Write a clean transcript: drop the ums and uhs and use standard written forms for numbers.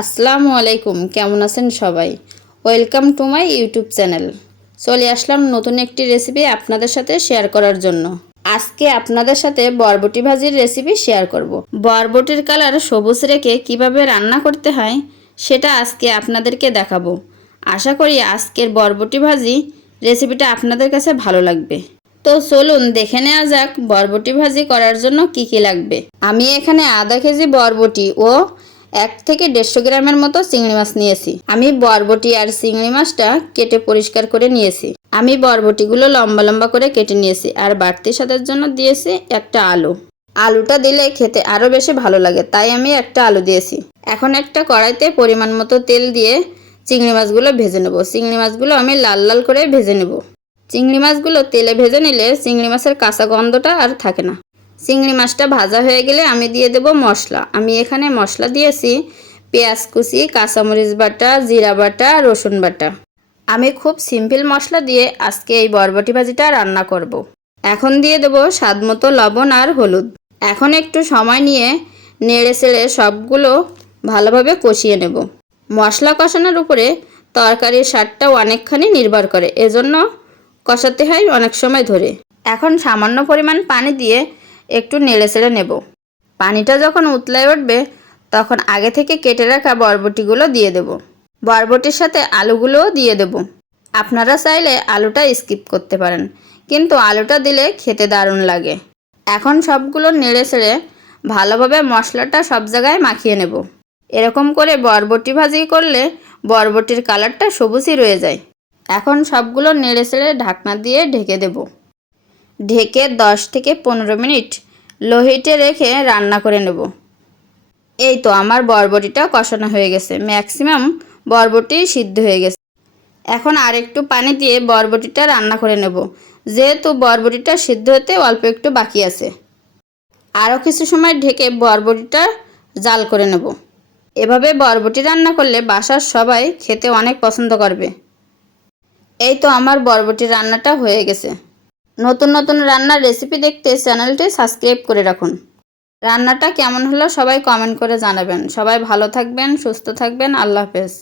আসসালামু আলাইকুম, কেমন আছেন সবাই? Welcome to my YouTube channel. চলে আসলাম নতুন একটি রেসিপি আপনাদের সাথে শেয়ার করার জন্য। আজকে আপনাদের সাথে বরবটি ভাজির রেসিপি শেয়ার করব। বরবটির কালার সবুজ রেখে কিভাবে রান্না করতে হয় সেটা আজকে আপনাদেরকে দেখাবো। আশা করি আজকের বরবটি ভাজি রেসিপিটা আপনাদের কাছে ভালো লাগবে। তো চলুন দেখে নেওয়া যাক বরবটি ভাজি করার জন্য কি কি লাগবে। আমি এখানে আধা কেজি বরবটি ও 1 থেকে 150 গ্রামের মতো চিংড়ি মাছ নিয়েছি। আমি বরবটি আর চিংড়ি মাছটা কেটে পরিষ্কার করে নিয়েছি। আমি বরবটিগুলো লম্বা লম্বা করে কেটে নিয়েছি আর বাড়তি স্বাদের জন্য দিয়েছি একটা আলু। আলুটা দিলে খেতে আরও বেশি ভালো লাগে, তাই আমি একটা আলু দিয়েছি। এখন একটা কড়াইতে পরিমাণ মতো তেল দিয়ে চিংড়ি মাছগুলো ভেজে নেব। চিংড়ি মাছগুলো আমি লাল লাল করে ভেজে নেব। চিংড়ি মাছগুলো তেলে ভেজে নিলে চিংড়ি মাছের কাঁচা গন্ধটা আর থাকে না। চিংড়ি মাছটা ভাজা হয়ে গেলে আমি দিয়ে দেব মশলা। আমি এখানে মশলা দিয়েছি পেঁয়াজ কুচি, কাঁচামরিচ বাটা, জিরা বাটা, রসুন বাটা। আমি খুব সিম্পল মশলা দিয়ে আজকে এই বরবটি ভাজিটা রান্না করব। এখন দিয়ে দেব স্বাদ মতো লবণ আর হলুদ। এখন একটু সময় নিয়ে নেড়ে চেড়ে সবগুলো ভালোভাবে কষিয়ে নেব। মশলা কষানোর উপরে তরকারির স্বাদটাও অনেকখানি নির্ভর করে, এজন্য কষাতে হয় অনেক সময় ধরে। এখন সামান্য পরিমাণ পানি দিয়ে একটু নেড়ে চেড়ে নেব। পানিটা যখন উতলায় উঠবে তখন আগে থেকে কেটে রাখা বরবটিগুলো দিয়ে দেব। বরবটির সাথে আলুগুলোও দিয়ে দেব। আপনারা চাইলে আলুটা স্কিপ করতে পারেন, কিন্তু আলুটা দিলে খেতে দারুণ লাগে। এখন সবগুলো নেড়ে চেড়ে ভালোভাবে মশলাটা সব জায়গায় মাখিয়ে নেব। এরকম করে বরবটি ভাজি করলে বরবটির কালারটা সবুজই রয়ে যায়। এখন সবগুলো নেড়ে চেড়ে ঢাকনা দিয়ে ঢেকে দেব। ঢেকে 10 থেকে 15 মিনিট লো হিটে রেখে রান্না করে নেব। এই তো আমার বরবটিটা কষানো হয়ে গেছে, ম্যাক্সিমাম বরবটি সিদ্ধ হয়ে গেছে। এখন আরেকটু পানি দিয়ে বরবটিটা রান্না করে নেব, যেহেতু বরবটিটা সিদ্ধ হতে অল্প একটু বাকি আছে। আরও কিছু সময় ঢেকে বরবটিটা জাল করে নেব। এভাবে বরবটি রান্না করলে বাসার সবাই খেতে অনেক পছন্দ করবে। এই তো আমার বরবটি রান্নাটা হয়ে গেছে। নতুন নতুন রান্নার রেসিপি দেখতে চ্যানেলটি সাবস্ক্রাইব করে রাখুন। রান্নাটা কেমন হলো সবাই কমেন্ট করে জানাবেন। সবাই ভালো থাকবেন, সুস্থ থাকবেন। আল্লাহ হাফেজ।